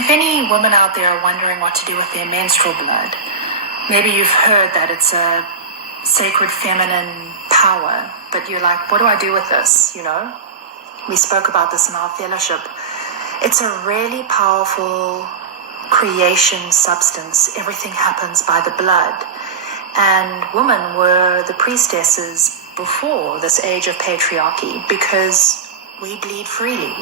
If any women out there are wondering what to do with their menstrual blood, maybe you've heard that it's a sacred feminine power, but you're like, what do I do with this, you know? We spoke about this in our fellowship. It's a really powerful creation substance. Everything happens by the blood. And women were the priestesses before this age of patriarchy because we bleed freely.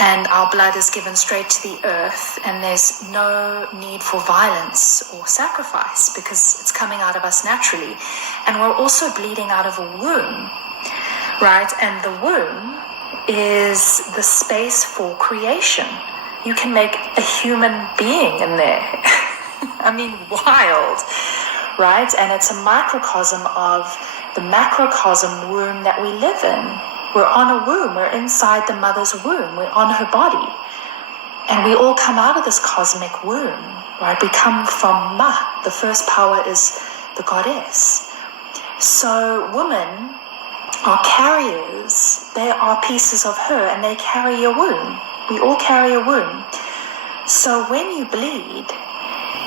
And our blood is given straight to the earth, and there's no need for violence or sacrifice because it's coming out of us naturally. And we're also bleeding out of a womb, right? And the womb is the space for creation. You can make a human being in there. I mean, wild, right? And it's a microcosm of the macrocosm womb that we live in. We're on a womb, we're inside the mother's womb, we're on her body. And we all come out of this cosmic womb, right? We come from Ma, the first power is the goddess. So women are carriers, they are pieces of her, and they carry a womb. We all carry a womb. So when you bleed,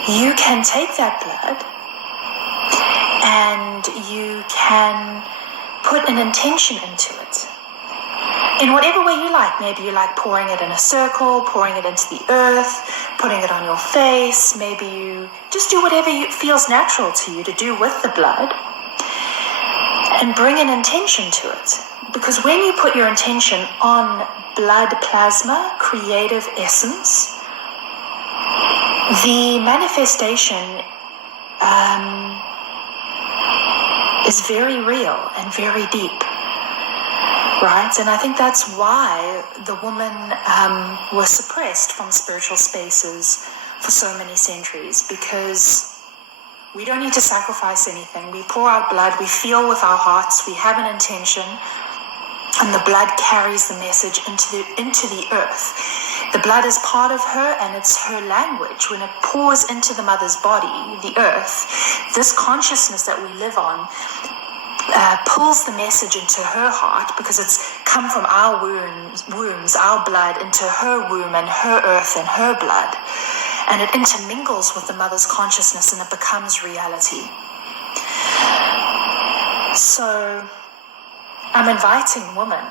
you can take that blood and you can put an intention into it. In whatever way you like. Maybe you like pouring it in a circle, pouring it into the earth, putting it on your face. Maybe you just do whatever feels natural to you to do with the blood and bring an intention to it. Because when you put your intention on blood plasma, creative essence, the manifestation is very real and very deep. Right? And I think that's why the woman was suppressed from spiritual spaces for so many centuries, because we don't need to sacrifice anything. We pour out blood, we feel with our hearts, we have an intention, and the blood carries the message into the earth. The blood is part of her, and it's her language. When it pours into the mother's body, the earth, this consciousness that we live on pulls the message into her heart because it's come from our wombs, our blood into her womb and her earth and her blood. And it intermingles with the mother's consciousness and it becomes reality. So I'm inviting women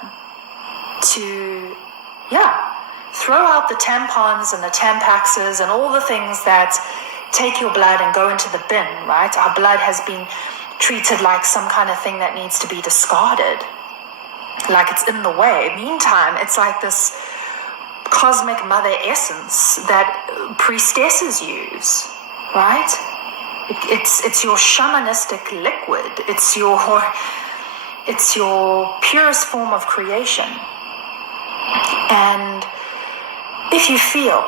to, throw out the tampons and the Tampaxes and all the things that take your blood and go into the bin, right? Our blood has been treated like some kind of thing that needs to be discarded, like it's in the way. Meantime, it's like this cosmic mother essence that priestesses use, right? It's your shamanistic liquid. It's your purest form of creation. And if you feel,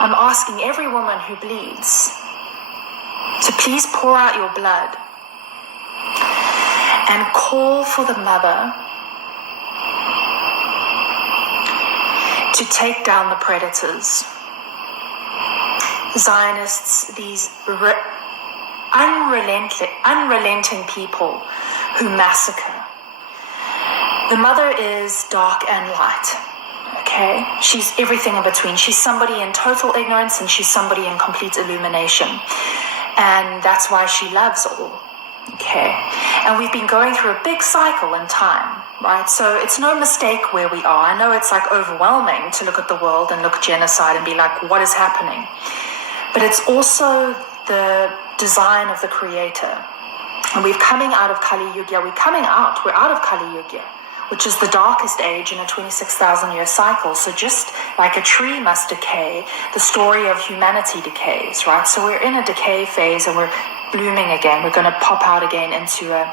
I'm asking every woman who bleeds to please pour out your blood and call for the mother to take down the predators, Zionists, these unrelenting people who massacre. The mother is dark and light, okay? She's everything in between. She's somebody in total ignorance and she's somebody in complete illumination. And that's why she loves all, okay? And we've been going through a big cycle in time, right? So it's no mistake where we are. I know it's like overwhelming to look at the world and look at genocide and be like, what is happening? But it's also the design of the Creator. And we're coming out of Kali Yuga. We're out of Kali Yuga, which is the darkest age in a 26,000-year cycle. So just like a tree must decay, the story of humanity decays, right? So we're in a decay phase and we're blooming again. We're going to pop out again into a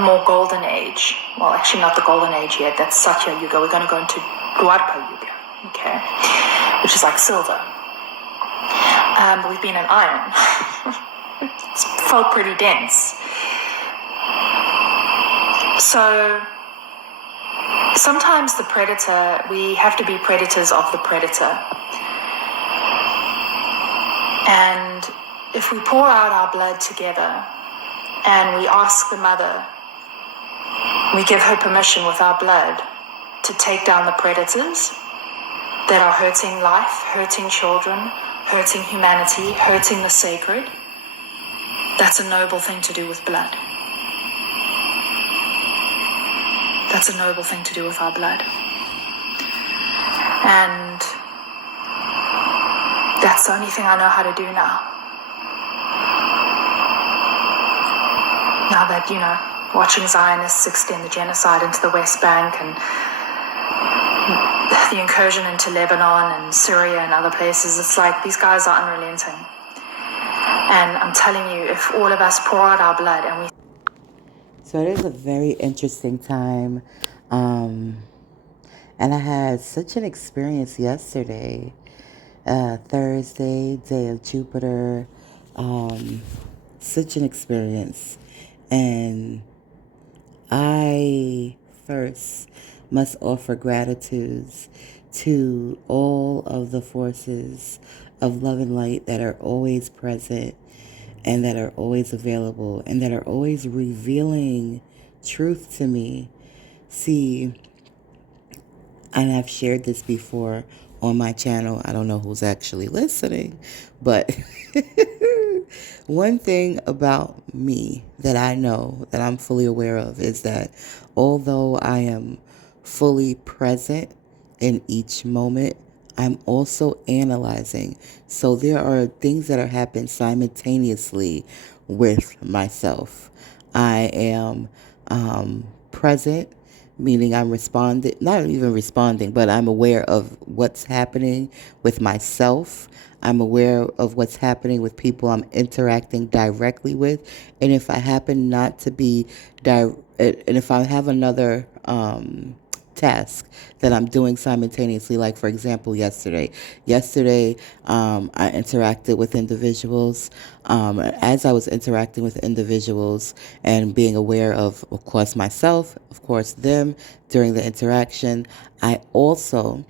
more golden age. Well, actually not the golden age yet. That's Satya Yuga. We're going to go into Dwarpa Yuga, okay? Which is like silver. But we've been in iron. It's felt pretty dense. So sometimes the predator, we have to be predators of the predator. And if we pour out our blood together and we ask the mother, we give her permission with our blood to take down the predators that are hurting life, hurting children, hurting humanity, hurting the sacred. That's a noble thing to do with blood. That's a noble thing to do with our blood. And that's the only thing I know how to do now. Now that, watching Zionists extend the genocide into the West Bank and the incursion into Lebanon and Syria and other places, it's like these guys are unrelenting. And I'm telling you, if all of us pour out our blood and we... So it is a very interesting time. And I had such an experience yesterday, Thursday, day of Jupiter. Such an experience. And I first must offer gratitudes to all of the forces of love and light that are always present and that are always available and that are always revealing truth to me. See, and I've shared this before on my channel. I don't know who's actually listening, but one thing about me that I know, that I'm fully aware of, is that although I am fully present in each moment, I'm also analyzing. So there are things that are happening simultaneously with myself. I am present, meaning I'm responding, not even responding, but I'm aware of what's happening with myself. I'm aware of what's happening with people I'm interacting directly with. And if I happen not to be, and if I have another task that I'm doing simultaneously, like for example, yesterday, I interacted with individuals. As I was interacting with individuals and being aware of course, myself, of course, them during the interaction, I also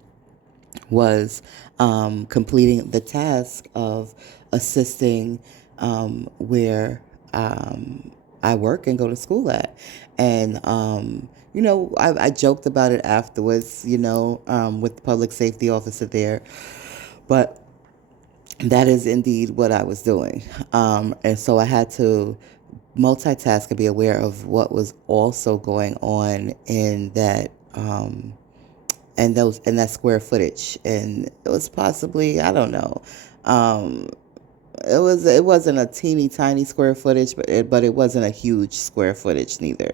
was completing the task of assisting where I work and go to school at. And, I joked about it afterwards, with the public safety officer there. But that is indeed what I was doing. And so I had to multitask and be aware of what was also going on in that and that square footage. And it was possibly, I don't know, it wasn't a teeny tiny square footage, but it wasn't a huge square footage neither.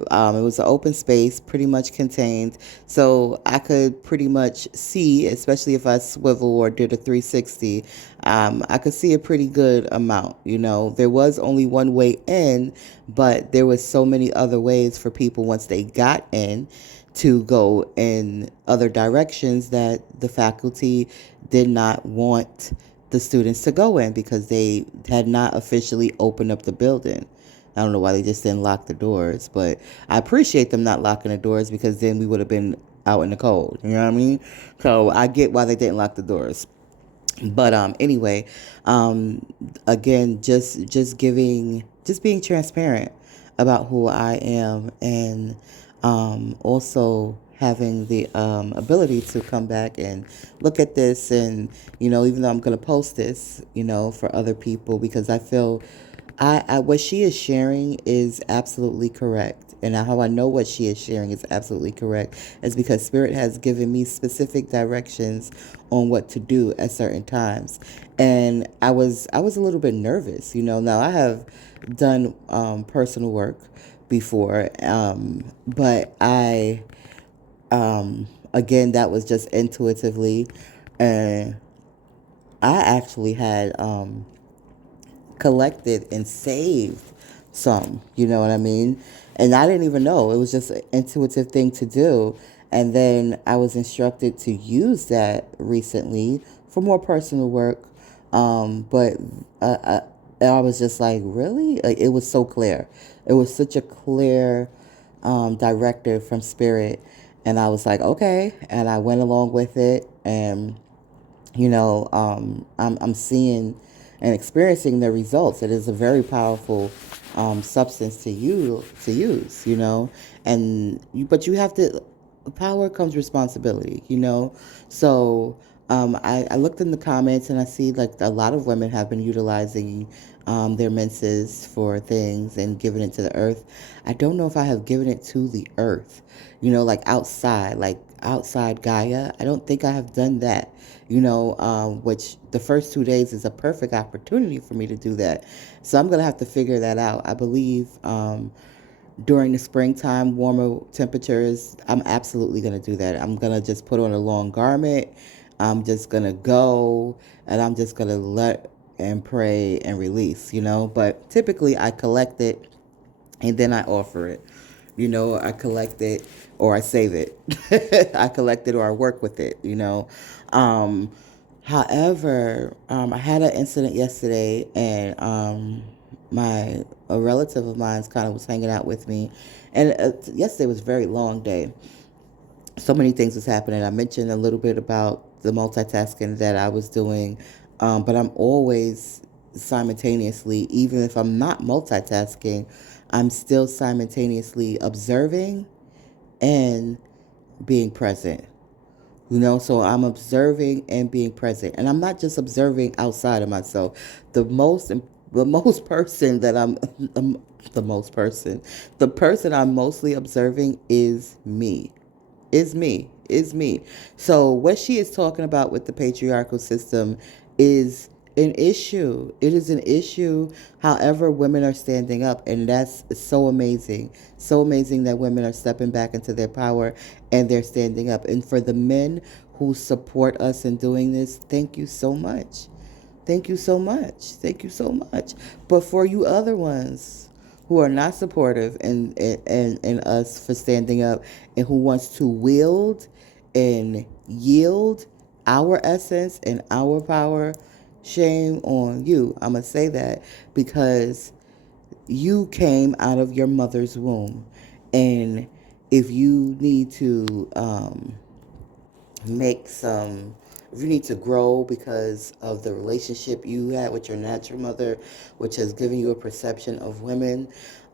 It was an open space, pretty much contained, so I could pretty much see, especially if I swivel or did a 360, I could see a pretty good amount. There was only one way in, but there was so many other ways for people once they got in to go in other directions that the faculty did not want the students to go in because they had not officially opened up the building. I don't know why they just didn't lock the doors, but I appreciate them not locking the doors because then we would have been out in the cold. You know what I mean? So I get why they didn't lock the doors. But anyway, again, just being transparent about who I am, and also having the ability to come back and look at this, and even though I'm going to post this for other people, because I feel what she is sharing is absolutely correct. And how I know what she is sharing is absolutely correct is because Spirit has given me specific directions on what to do at certain times. And I was a little bit nervous. Now I have done personal work before, but I again, that was just intuitively, and I actually had collected and saved some, you know what I mean? And I didn't even know. It was just an intuitive thing to do. And then I was instructed to use that recently for more personal work. But I was just like, really? Like, it was so clear. It was such a clear directive from Spirit. And I was like, okay. And I went along with it. And, I'm seeing and experiencing the results. It is a very powerful substance to use, but you have to power comes responsibility, So I looked in the comments and I see like a lot of women have been utilizing their menses for things and giving it to the earth. I don't know if I have given it to the earth, like outside Gaia. I don't think I have done that, which the first 2 days is a perfect opportunity for me to do that. So I'm going to have to figure that out. I believe during the springtime, warmer temperatures, I'm absolutely going to do that. I'm going to just put on a long garment. I'm just going to go and I'm just going to let and pray and release, But typically I collect it and then I offer it. I collect it or I save it. I collect it or I work with it, Um, However, I had an incident yesterday, and a relative of mine kind of was hanging out with me, and yesterday was a very long day. So many things was happening. I mentioned a little bit about the multitasking that I was doing, but I'm always simultaneously, even if I'm not multitasking, I'm still simultaneously observing and being present. So I'm observing and being present, and I'm not just observing outside of myself. The most, the most person that I'm, the most person, the person I'm mostly observing is me, is me. So what she is talking about with the patriarchal system is an issue. It is an issue. However, women are standing up, and that's so amazing. So amazing that women are stepping back into their power and they're standing up. And for the men who support us in doing this, thank you so much. Thank you so much. Thank you so much. But for you other ones who are not supportive and us for standing up and who wants to wield and yield our essence and our power, shame on you. I'm going to say that because you came out of your mother's womb. And if you need to make some if you need to grow because of the relationship you had with your natural mother, which has given you a perception of women,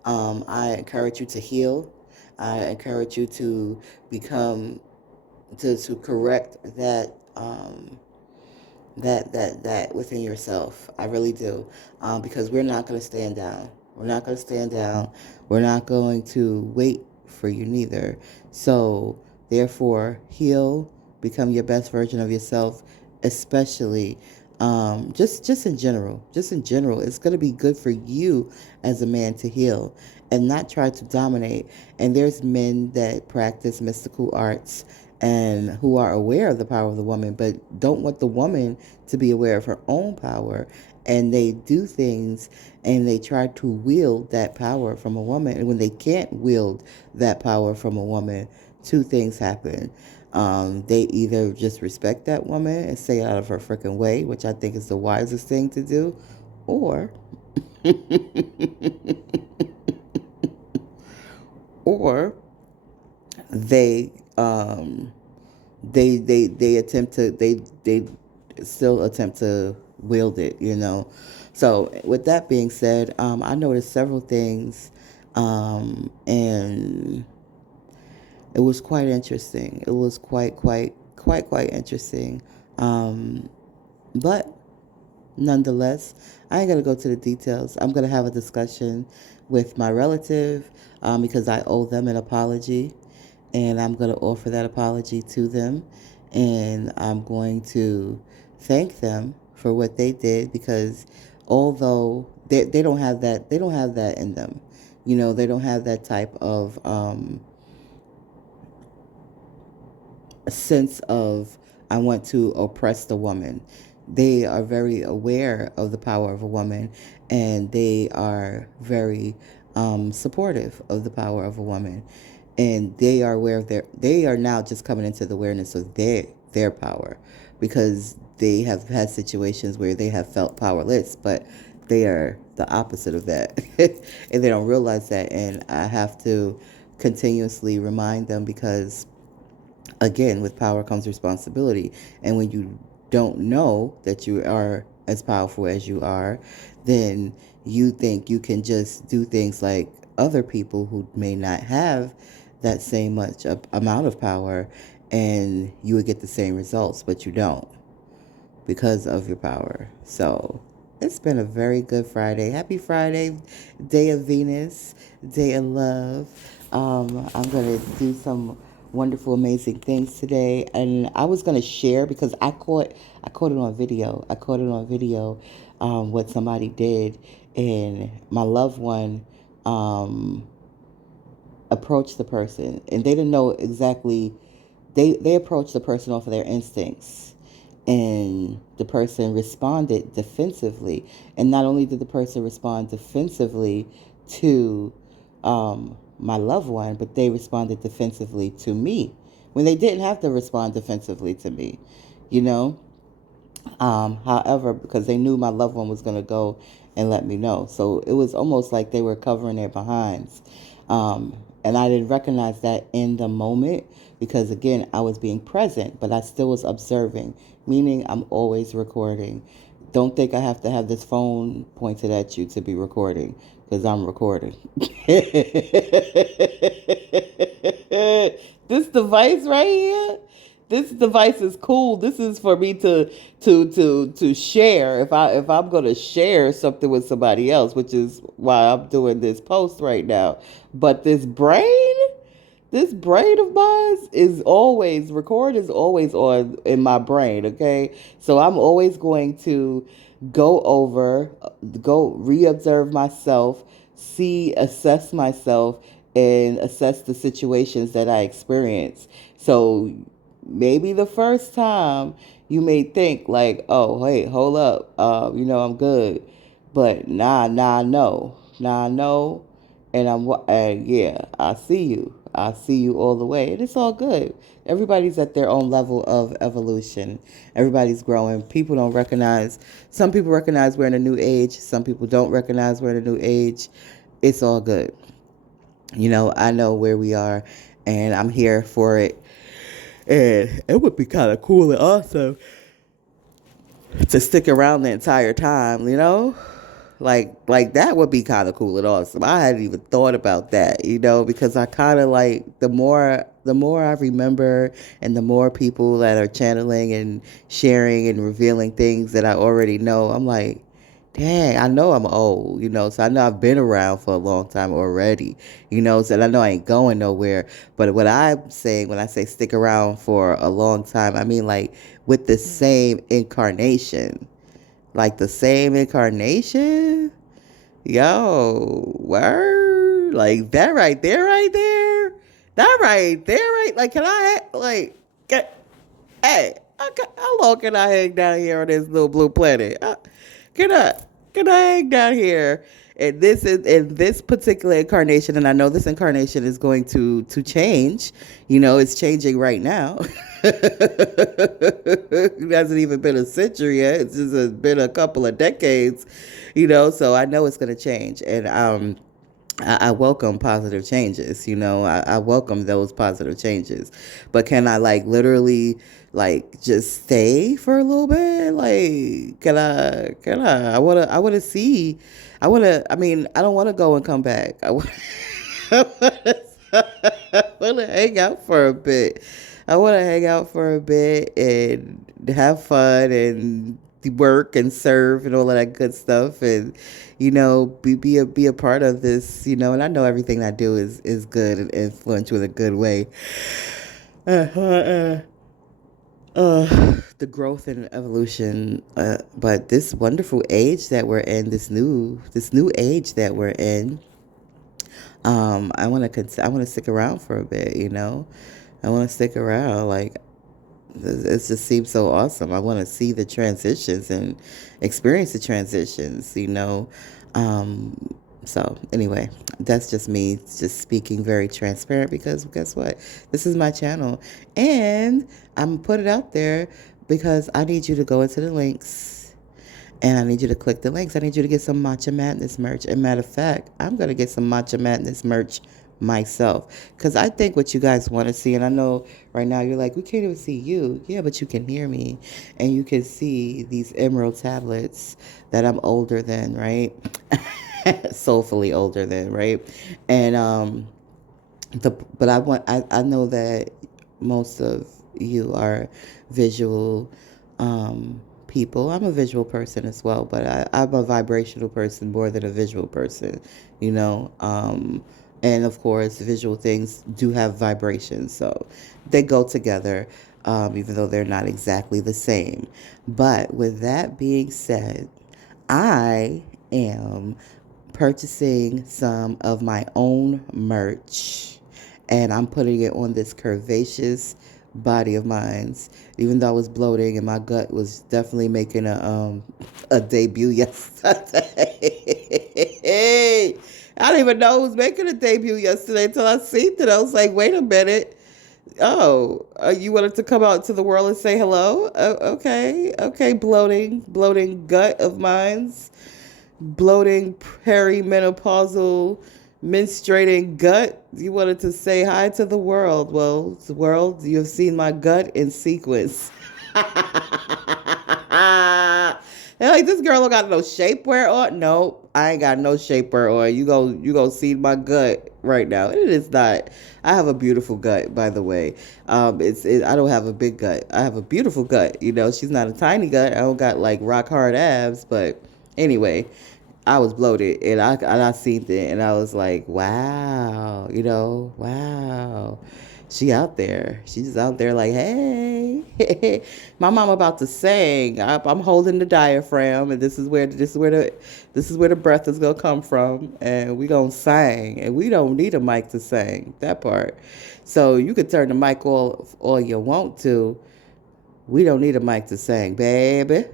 I encourage you to heal. I encourage you to become to correct that within yourself. I really do, because we're not going to stand down. We're not going to stand down. We're not going to wait for you neither. So therefore, heal, become your best version of yourself, especially just in general. Just in general, it's going to be good for you as a man to heal and not try to dominate. And there's men that practice mystical arts and who are aware of the power of the woman, but don't want the woman to be aware of her own power. And they do things and they try to wield that power from a woman. And when they can't wield that power from a woman, two things happen. They either just respect that woman and stay out of her freaking way, which I think is the wisest thing to do, or or they they attempt to they still attempt to wield it, So with that being said, I noticed several things, and it was quite interesting. It was quite interesting. But nonetheless, I ain't gonna go to the details. I'm gonna have a discussion with my relative, because I owe them an apology, and I'm gonna offer that apology to them, and I'm going to thank them for what they did, because although they don't have that in them, they don't have that type of a sense of I want to oppress the woman. They are very aware of the power of a woman, and they are very supportive of the power of a woman, and they are aware of they are now just coming into the awareness of their power, because they have had situations where they have felt powerless, but they are the opposite of that. And they don't realize that, and I have to continuously remind them, because again, with power comes responsibility. And when you don't know that you are as powerful as you are, then you think you can just do things like other people who may not have that same much amount of power, and you would get the same results, but you don't because of your power. So it's been a very good Friday. Happy Friday, day of Venus, day of love. I'm going to do some wonderful, amazing things today. And I was going to share because I caught it on video. I caught it on video, what somebody did. And my loved one approached the person. And they didn't know exactly. They approached the person off of their instincts, and the person responded defensively. And not only did the person respond defensively to my loved one, but they responded defensively to me when they didn't have to respond defensively to me, you know. However, because they knew my loved one was going to go and let me know. So it was almost like they were covering their behinds. And I didn't recognize that in the moment because, again, I was being present, but I still was observing, meaning I'm always recording. Don't think I have to have this phone pointed at you to be recording, because I'm recording. This device right here, this device is cool. This is for me to share. If I'm gonna share something with somebody else, which is why I'm doing this post right now. But this brain of mine is always, record is always on in my brain, okay? So I'm always going to go re-observe myself, assess myself, and assess the situations that I experience. So maybe the first time you may think like, oh, hey, hold up, I'm good. But no. And yeah, I see you. I see you all the way. And it's all good. Everybody's at their own level of evolution. Everybody's growing. Some people recognize we're in a new age. Some people don't recognize we're in a new age. It's all good. I know where we are, and I'm here for it. And it would be kind of cool and awesome to stick around the entire time, like that would be kind of cool and awesome. I hadn't even thought about that, because I kind of like the more I remember, and the more people that are channeling and sharing and revealing things that I already know, I'm like, dang, I know I'm old, so I know I've been around for a long time already, so I know I ain't going nowhere. But what I'm saying when I say stick around for a long time, I mean like with the same incarnation. Like the same incarnation? Yo, word? Like that right there, right there? That right there, right? Like, can I, like, hey, how long can I hang down here on this little blue planet? Can I, can I hang down here? And this is in this particular incarnation, and I know this incarnation is going to change. It's changing right now. It hasn't even been a century yet. It's just been a couple of decades, so I know it's going to change. And I welcome positive changes, I welcome those positive changes. But can I like literally like just stay for a little bit? Like, I wanna see, I mean, I don't wanna go and come back. I wanna hang out for a bit. I wanna hang out for a bit and have fun and work and serve and all of that good stuff, and be a part of this, and I know everything I do is good and influential in a good way. The growth and evolution, but this wonderful age that we're in, this new age that we're in, I want to stick around for a bit. I want to stick around. Like, it just seems so awesome. I want to see the transitions and experience the transitions. So anyway, that's just me just speaking very transparent, because guess what? This is my channel, and I'm put it out there because I need you to go into the links, and I need you to click the links. I need you to get some Matcha Madness merch. And matter of fact, I'm going to get some Matcha Madness merch myself, because I think what you guys want to see, and I know right now you're like, we can't even see you. Yeah, but you can hear me, and you can see these emerald tablets that I'm older than, right? Soulfully older than, right? And But I know that most of you are visual people. I'm a visual person as well, but I'm a vibrational person more than a visual person, you know. And of course, visual things do have vibrations, so they go together, even though they're not exactly the same. But with that being said, I am purchasing some of my own merch, and I'm putting it on this curvaceous body of mine's. Even though I was bloating and my gut was definitely making a debut yesterday. I didn't even know it was making a debut yesterday until I seen it. I was like, wait a minute. Oh, you wanted to come out to the world and say hello? Okay, bloating gut of mine's, bloating perimenopausal menstruating gut. You wanted to say hi to the world. Well, the world, you have seen my gut in sequence. They're like, this girl don't got no shapewear on. Nope, I ain't got no shapewear on. You go see my gut right now. It is not. I have a beautiful gut, by the way. I don't have a big gut. I have a beautiful gut. You know, she's not a tiny gut. I don't got like rock hard abs, but anyway, I was bloated, and I seen it, and I was like, wow, wow. She out there. She's out there like, hey, my mom about to sing. I'm holding the diaphragm, and this is where the breath is gonna come from, and we gonna sing, and we don't need a mic to sing that part. So you could turn the mic all you want to. We don't need a mic to sing, baby.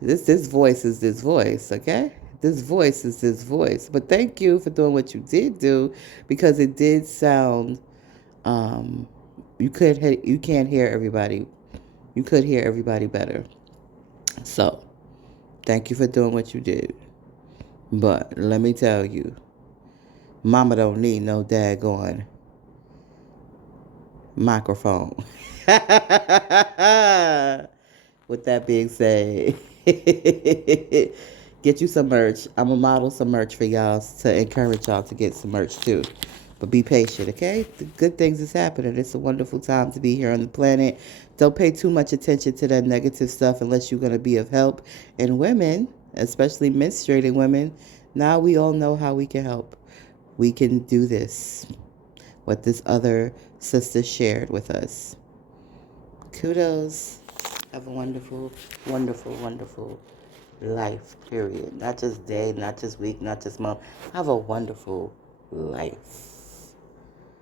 This voice is this voice, okay? This voice is this voice. But thank you for doing what you did do, because it did sound um you can't hear everybody. You could hear everybody better. So, thank you for doing what you did. But let me tell you, mama don't need no daggone microphone. With that being said, get you some merch. I'm going to model some merch for y'all to encourage y'all to get some merch too. But be patient, okay? The good things is happening. It's a wonderful time to be here on the planet. Don't pay too much attention to that negative stuff unless you're going to be of help. And women, especially menstruating women, now we all know how we can help. We can do this, what this other sister shared with us. Kudos. Have a wonderful, wonderful, wonderful life, period. Not just day, not just week, not just month. Have a wonderful life.